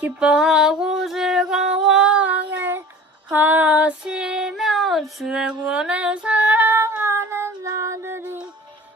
기뻐하고 즐거워하게 하시며 주의 구원을 사랑하는 자들이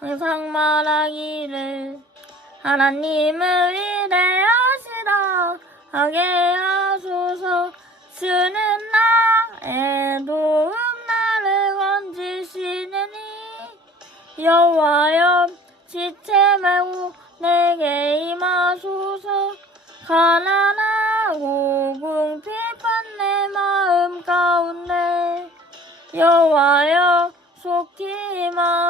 항상 말하기를 하나님은 위대하시다. 하게 하소서. 주는 나의 도움 나를 건지시느니 여호와여 지체 말고 내게 임하소서. 가난하 고 궁핍한 내 마음 가운데 여호와여 속히 임하소서